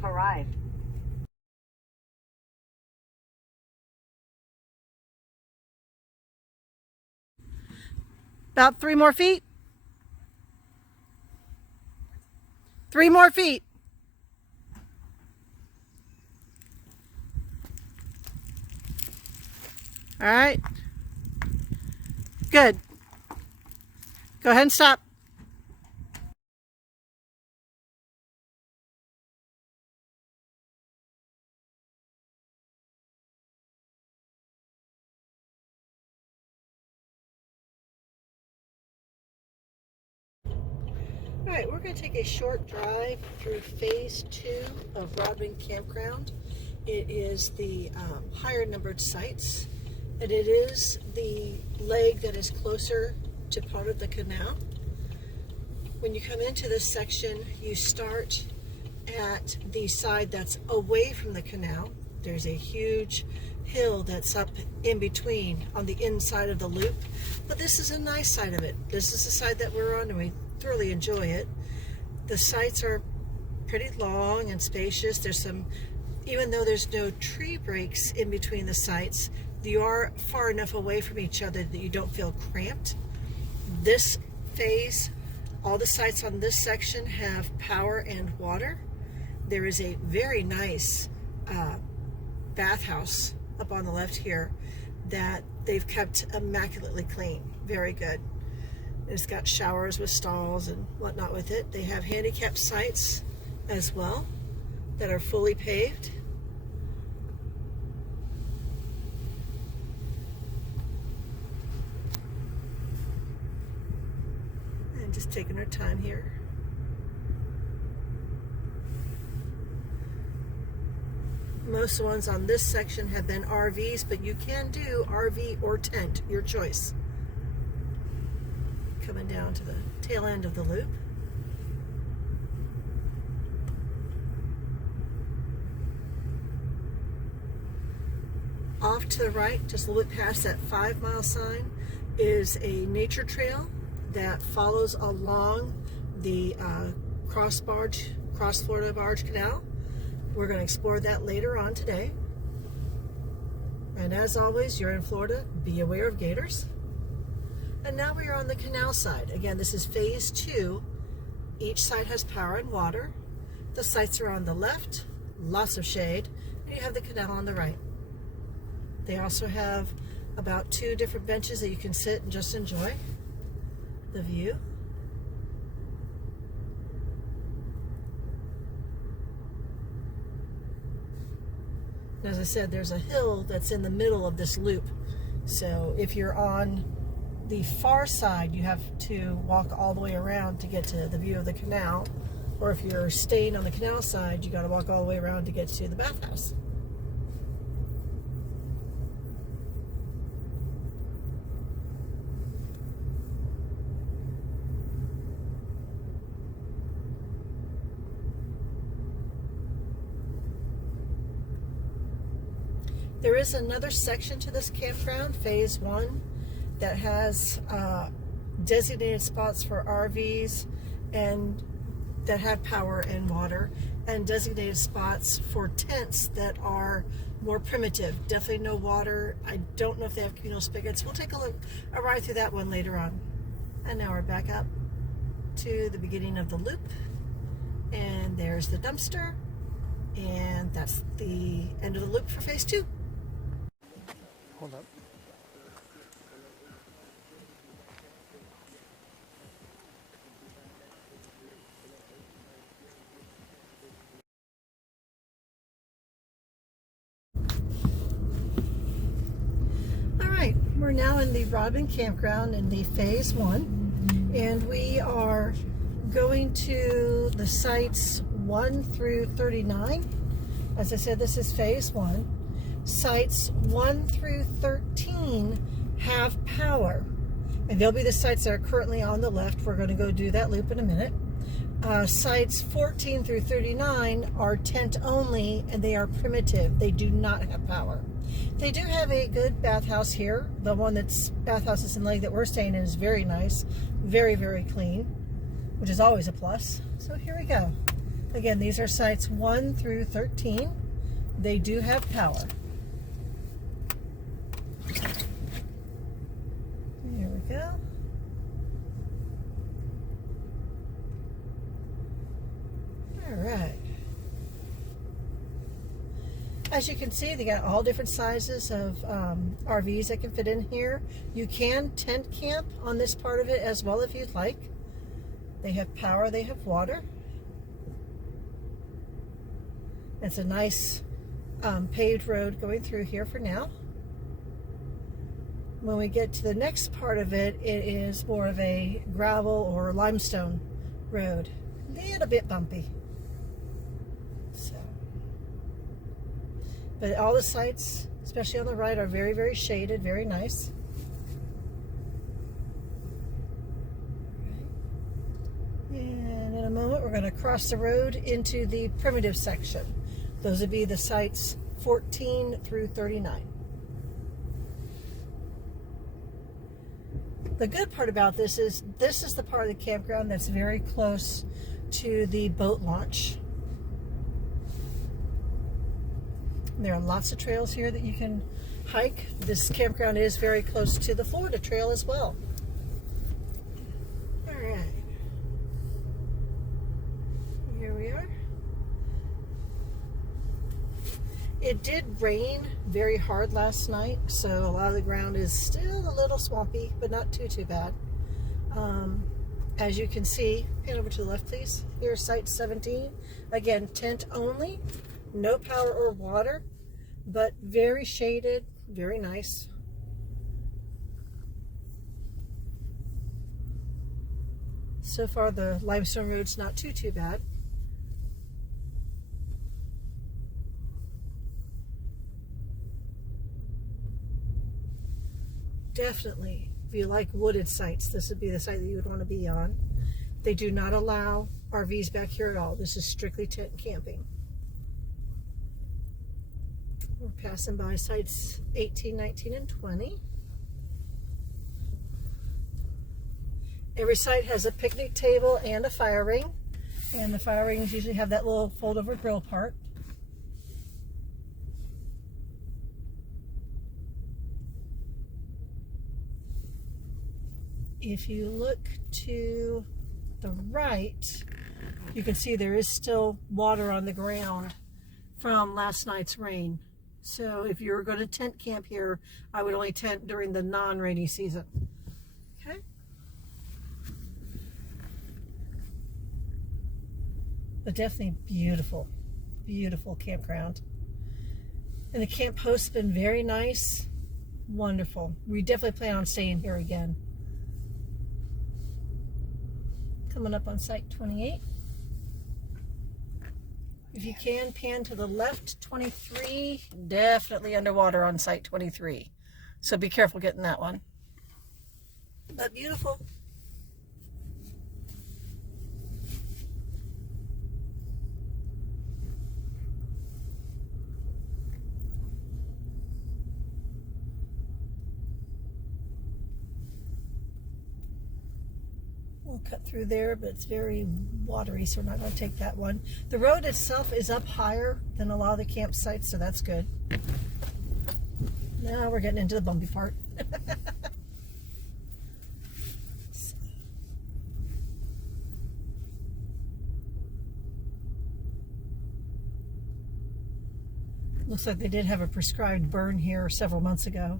have arrived. About 3 more feet. 3 more feet. All right. Good. Go ahead and stop. All right, we're going to take a short drive through phase 2 of Rodman Campground. It is the higher numbered sites, and it is the leg that is closer to part of the canal. When you come into this section, you start at the side that's away from the canal. There's a huge hill that's up in between on the inside of the loop, but this is a nice side of it. This is the side that we're on, and we thoroughly enjoy it. The sites are pretty long and spacious. There's some, even though there's no tree breaks in between the sites, you are far enough away from each other that you don't feel cramped. This phase, all the sites on this section have power and water. There is a very nice bathhouse up on the left here that they've kept immaculately clean. Very good. It's got showers with stalls and whatnot with it. They have handicap sites as well that are fully paved. And just taking our time here. Most of the ones on this section have been RVs, but you can do RV or tent, your choice. Coming down to the tail end of the loop. Off to the right, just a little bit past that 5-mile sign, is a nature trail that follows along the Cross Florida Barge Canal. We're going to explore that later on today. And as always, you're in Florida, be aware of gators. And now we are on the canal side. Again, this is phase 2. Each side has power and water. The sites are on the left, lots of shade, and you have the canal on the right. They also have about 2 different benches that you can sit and just enjoy the view. As I said, there's a hill that's in the middle of this loop. So if you're on the far side, you have to walk all the way around to get to the view of the canal. Or if you're staying on the canal side, you got to walk all the way around to get to the bathhouse. There is another section to this campground, phase 1, that has designated spots for RVs and that have power and water, and designated spots for tents that are more primitive. Definitely no water. I don't know if they have communal spigots. We'll take a ride through that one later on. And now we're back up to the beginning of the loop, and there's the dumpster, and that's the end of the loop for phase 2. Hold up. All right, we're now in the Rodman Campground in the phase 1, and we are going to the sites 1 through 39. As I said, this is phase 1. Sites 1 through 13 have power, and they'll be the sites that are currently on the left. We're going to go do that loop in a minute. Sites 14 through 39 are tent only, and they are primitive. They do not have power. They do have a good bathhouse here. The one that's bathhouse is in Lake that we're staying in is very nice, very, very clean, which is always a plus. So here we go. Again, these are sites 1 through 13. They do have power. There we go. All right. As you can see, they got all different sizes of RVs that can fit in here. You can tent camp on this part of it as well if you'd like. They have power, they have water. It's a nice paved road going through here for now. When we get to the next part of it, it is more of a gravel or limestone road. A little bit bumpy. So, but all the sites, especially on the right, are very, very shaded, very nice. And in a moment, we're going to cross the road into the primitive section. Those would be the sites 14 through 39. The good part about this is the part of the campground that's very close to the boat launch. There are lots of trails here that you can hike. This campground is very close to the Florida Trail as well. All right. Here we are. It did rain very hard last night, so a lot of the ground is still a little swampy, but not too bad. As you can see, pan over to the left, please. Here's site 17. Again, tent only, no power or water, but very shaded, very nice. So far, the limestone road's not too bad. Definitely, if you like wooded sites, this would be the site that you would want to be on. They do not allow RVs back here at all. This is strictly tent camping. We're passing by sites 18, 19, and 20. Every site has a picnic table and a fire ring. And the fire rings usually have that little fold-over grill part. If you look to the right, you can see there is still water on the ground from last night's rain. So if you're going to tent camp here, I would only tent during the non-rainy season. Okay? But definitely beautiful, beautiful campground. And the camp host's been very nice, wonderful. We definitely plan on staying here again. Coming up on site 28. If you can, pan to the left, 23, definitely underwater on site 23. So be careful getting that one. But beautiful. We'll cut through there, but it's very watery, so we're not going to take that one. The road itself is up higher than a lot of the campsites, so that's good. Now we're getting into the bumpy part. Looks like they did have a prescribed burn here several months ago.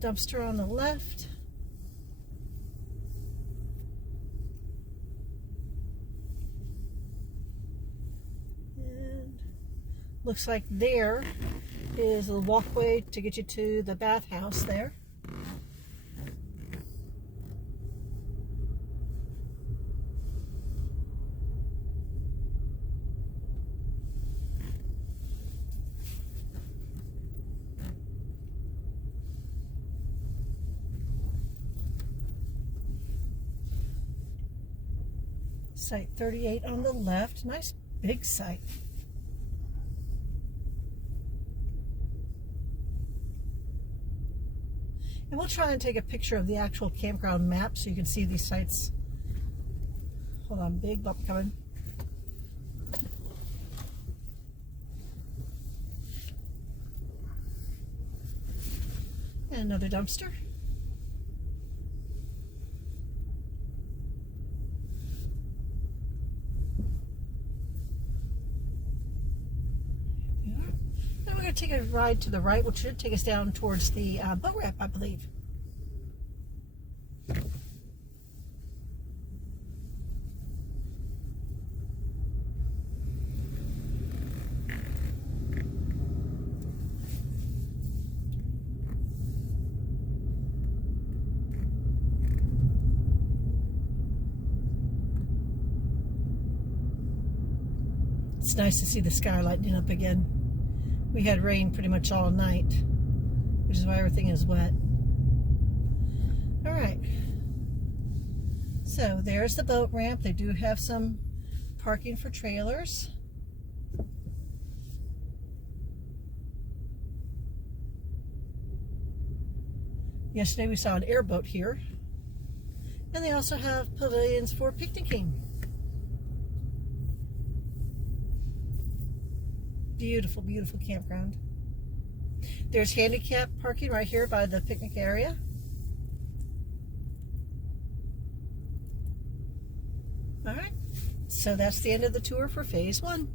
Dumpster on the left. And looks like there is a walkway to get you to the bathhouse there. Site 38 on the left. Nice big site. And we'll try and take a picture of the actual campground map so you can see these sites. Hold on, big bump coming. And another dumpster. Then we're going to take a ride to the right, which should take us down towards the boat ramp, I believe. It's nice to see the sky lighting up again. We had rain pretty much all night, which is why everything is wet. All right. So there's the boat ramp. They do have some parking for trailers. Yesterday we saw an airboat here. And they also have pavilions for picnicking. Beautiful, beautiful campground. There's handicap parking right here by the picnic area. All right, so that's the end of the tour for phase 1.